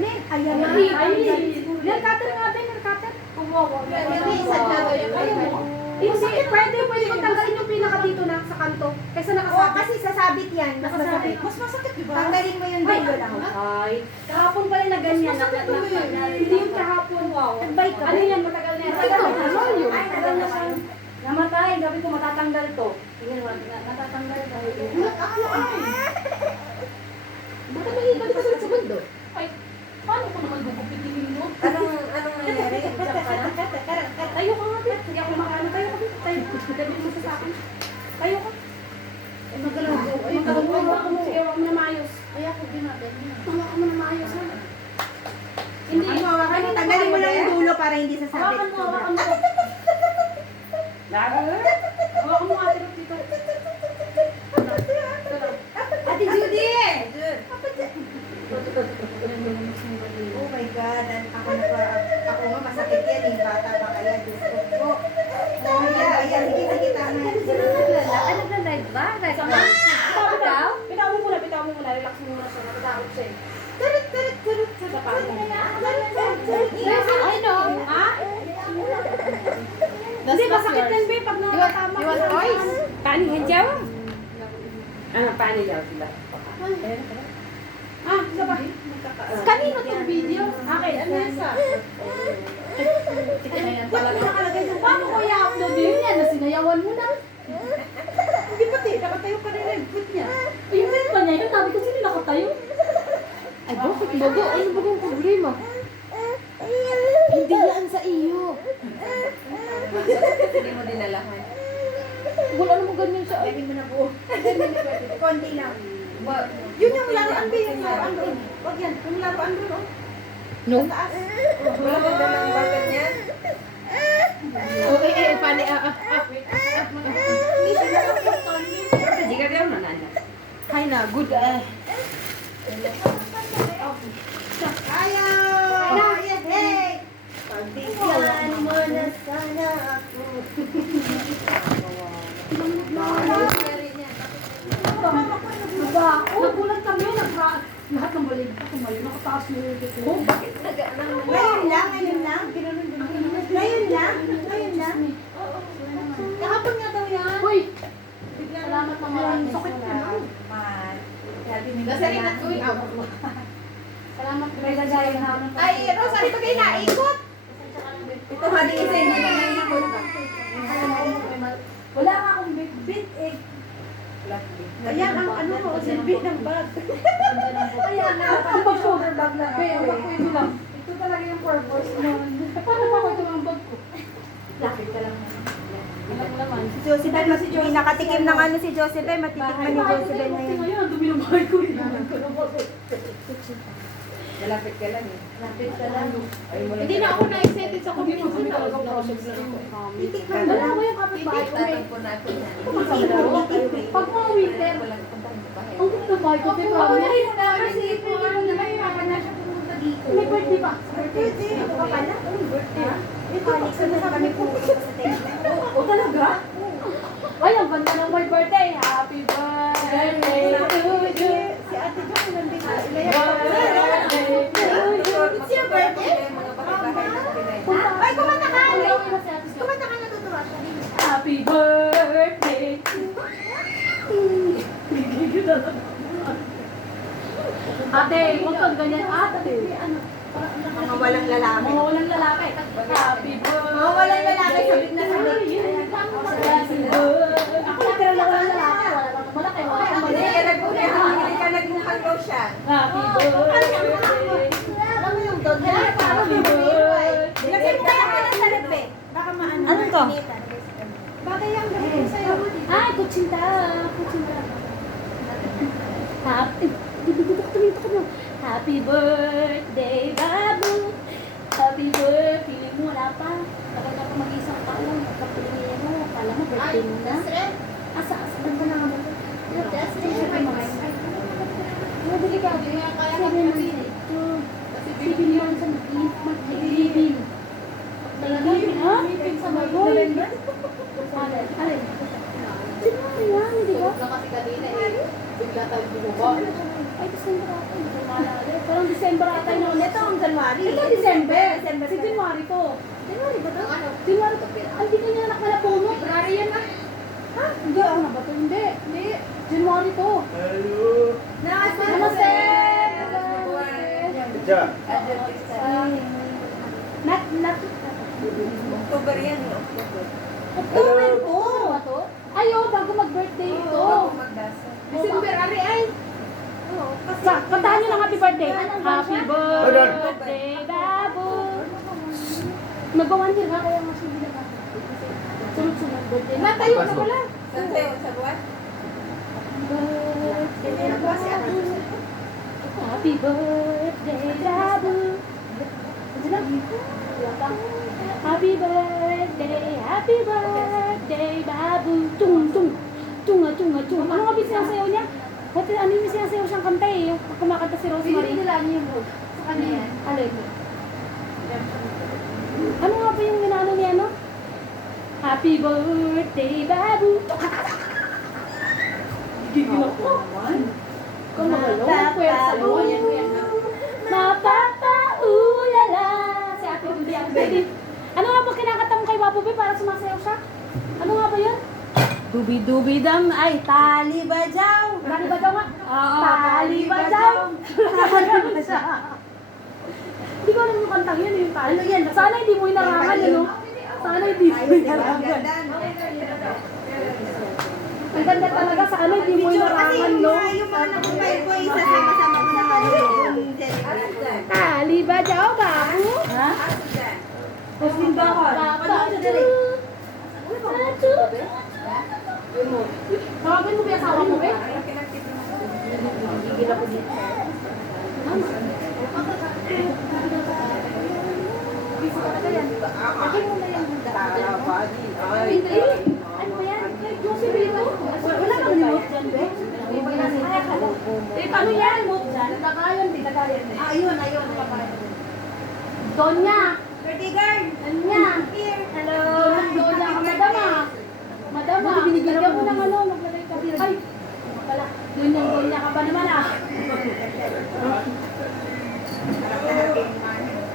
Lynn. Ayan na. Nail cutter nga din, nail cutter. Hindi, pwede mo tanggalin yung pinaka dito na sa kanto. Kaysa Oo, nakasabit. kasi sasabit yan. Mas masakit. Mas masakit, di ba? Tanggalin mo yung dulo lang. Ay, kahapon pala na ganyan. Hindi yung kahapon. Nagbite ka ba? Ano yan, matagal na yan. Ay, Matagal na siya. Namatay, gabi ko matatanggal to. Tingnan mo, natatanggal to. Baka mahiga ka sa segundo. Ay, paano ko naman gugupitin mo? Anong nangyari? Tayo ka nga din. Hindi ako makano. Tayo ka din. Tayo. Gabi mo sa akin. Tayo ka. Magalaw ko. Ay, Magalaw mo. Hawakan mo. Hawakan mo na maayos. Ay, ako ginagawa. Hawakan mo na maayos. Ha? Hindi mo, hawakan mo. Tanggalin mo lang yung dulo para hindi sasabit. Hawakan mo. Hawakan mo. Hawakan mo ate dito. Ate Judy! Oh my God. Ako nga masakit yan eh. Bata pa kaya. Diyos ko. Ayan. Sige, tama yan. Nagla-live ba? Bitaw mo muna. Relax mo muna siya. Natatakot siya eh. Sa paano? Ay, no. Ha? Hindi, masakit yan, babe. Pag nakatama You want toys? Paano yan, Jaw? Ano, paano daw sila? Ah, isa ba? Kanino tong video? Akin, ano yan sa? Ayan Ba't mo nakalagay sa paano ko i-upload yun yan? Nasinayawan mo na. Hindi pati, nakatayo ka rin yung foot niya. Yung fit pa niya, yun sabi ko sino nakatayo. Ay, bakit bago? Ano ba yung problema? Hindi yan sa iyo. Hindi mo dinalahan. Wala naman ganyan siya. Lagyan mo na buo. Konti lang. Yun yung laruan ba yung laruan doon? Wag yan, yung laruan doon, oh. No? Sa taas. Wala mo dalang bagat niya. Okay, funny. Hindi siya nakapagton. Hindi ka daw nanana. Hi na, good. Ayaw! Ayan, hey! Pagbigyan mo na sana ako. Diba? Oh, gulat kami. Lahat ng balig pa tumayo. Nakataas mo yung ito. Oh, bakit? Ngayon lang. Ngayon lang. Kahapon nga daw yan. Uy! Salamat naman. Sakit ka na. Nasali na tuwing Salamat. May lagayan namin. Ay, Rosary, ba kayo naikot? Ito nga din isa, hindi na naikot. Wala nga akong bit eh. Ayan ang ano mo, silbi ng bag. Ayan nga. Ang pag-shoulder bag lang. Pwede lang. Ito talaga yung purpose nun. Paano pa ako ito ang bag ko? Lapit ka lang. Alam mo naman. Si Joseph, nakatikim ng ano si Joseph, matitikman ni Joseph ngayon. Ngayon, dumi ng bahay ko. Malapit ka lang eh. Lapit ka lang. Hindi na ako na-excited sa Hindi mo community. talaga process na ako. Titikman mo. Wala ko yung kapitbahay ko eh. Pag mga winter, ang ganda ng bahay ko, di ba? Kasi ito yung naman na siya pumunta dito. May birthday ba? Birthday. Ito pa pala? Birthday. Ito, next na kami pupunta sa table. O talaga? Ay, ang ganda ng my birthday. Happy birthday to you. Si Ate Jo, nandito. It's your birthday? Ay, kumanta ka! Kumanta ka. Kumanta ka, natutuwa siya. Happy birthday to Ate, huwag kang ganyan, ate. Mga walang lalaki. Mga walang lalaki. Happy birthday. Mga walang lalaki, sabit na sabit. Ako natira lang walang lalaki. Wala lang malaki. Wala lang Hindi malaki. ka nagmukhang daw siya. Happy birthday. Alam mo yung dog? Happy birthday. Lagyan mo kaya ka ng sarap eh. Baka maano. Ano to? Bagay ang gawin sa'yo. Ay, kutsinta. Kutsinta. Happy. Happy birthday, Babu. Happy birthday. Feeling mo wala pa. Bakit ka pa mag-isang taon. Magkapiling mo. Kala mo birthday mo na. Asa, ganda na nga ba? Madali ka. Sabi naman ito. Sabi naman sa mag-ibig. Mag-ibig, ha? Sa mag-ibig. Alin? January yan, di ba? Kasi kanina eh, bigla tayo bumaba. Ay, December ata. Hindi ko maalala. Parang December ata yung ulit. January. Ito December. December Si ka. January to. January ba to? January to. Ay, hindi kanya anak na puno. February yan ah. Ha? Hindi, ano na ba to? Hindi. Hindi. January to. Namaste! Diyan. Not October yan, October. October po. Ayo, bago mag-birthday ito. Magdasa. December, ari ay. Oo, kasi... Kantahan nyo ng happy birthday. Happy Hold on. birthday, Babu. Mag-1 year ha, kaya mas hindi na sunod-sunod birthday. Natayo na pala. Saan tayo? Sa buwan? Birthday, Babu. Happy birthday, Babu. Ano na? Wala pa. Happy birthday, Babu. Tung, tung. Tunga, tunga, tunga. Ano nga ba sinasayaw niya? What, ano yung sinasayaw siyang kanta eh? Yung kumakanta si Rosemary. Hindi nila niya yung mood. Sa kanya yan. Alin? Ano nga ba yung ginano niya, no? Happy birthday, Babu. Gigil ako. Kung magalaw, pwersa yun. Mapapa-ulala. Si Ate Rudy, Ate Rudy. Ano nga ba kinakanta mo kay Babu Be para sumasayaw siya? Ano nga ba yun? Dubi-dubi dam ay tali bajaw. Tali ba daw nga? Oo, Tali ba daw? Hindi ko alam yung kantang yun, yung tali. Ano yan? Sana hindi mo inarangan yun, no? Sana hindi mo Ang inarangan. ganda. Ang ganda talaga, sana hindi mo Kasi inarangan, no? yung mga nakumpay ko, isasama-sama ko na ano yung celebration. Tali ba daw, Babu? Ha? Simbahan. Tawagin mo ba yung asawa mo, be? Gigil ako dito. Busy talaga yan. Akin mo na yan. Hindi. Ano ba yan? Yung si Rito? Wala kang remote dyan, be? Eh, paano yan? Remote dyan? Nagkakayan, di nagkakayan eh. Ayun. Donya! Birthday girl! Donya! Here! Hello! Donya ka, madama! Madama! Lagyan mo ng ano, maglagay ka. Ay! Wala. Donya ka ba naman ah?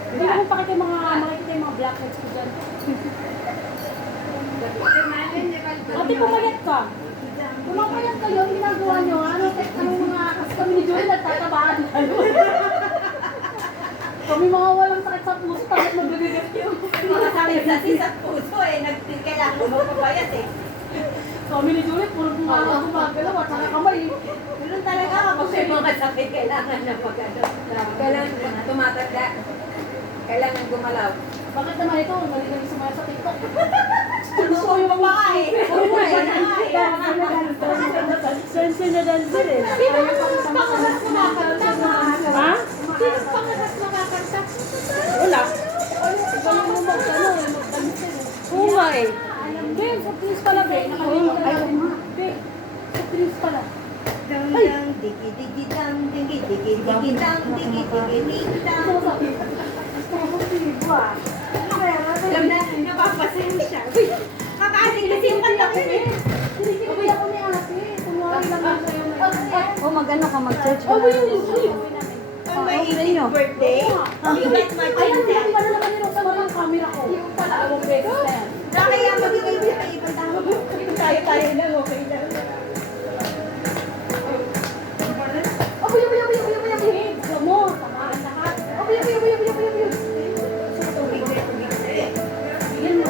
Hindi ako pakita yung makikita yung mga blackheads ko dyan. Ate, pumayat ka. Pumapayat kayo, ang ginagawa nyo, anong mga kasi kami ni Joel nagtatabahan lalo. Kami mga walang sakit sa puso, tapos magbibigat yun. Mga sakit sa sisat puso kailangan mo magpabayat eh. Kami ni Joel, puro gumagalaw at saka kamay. Ganun talaga kapag may mga sakit, kailangan na mag-ano. Kailangan tumatanda. Kailangan gumalaw. Bakit naman ito? Mali-mali sumaya sa TikTok. Gusto yung mga eh. Sensin na dancer eh. Sino pangalas kumakanta? Ha? Sino pangalas nakakanta? Wala. Paano mo mag-dancer? Umay. Ben, sa Prince pala, Ben. Nakalimutan Ayaw natin. nga. Ben, sa Prince pala. Dang dang digi digi dang digi digi digi dang digi digi ding dang. Gusto mo sabi? Gusto mo sa Pibo ah. Alam na, napapasin siya. Kakaasing kasi yung kanta ko yun eh. Sinigil ako ni ate. Kunwari lang ako sa'yo na. O mag-ano ka, mag-search ka Oh, na. yun. On my 18th birthday, we got my Ayan, consent. hindi na naman yung sama ng camera ko. Yung pala, awang beses na yan. Kaya magiging sa ibang tao. Tayo na, okay na. Abuy, abuy, abuy, abuy, abuy, abuy. Gusto mo, tamaan lahat. Abuy, abuy, abuy, abuy, abuy, abuy. Yan mo.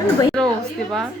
Ano ba yun? Rose, di ba?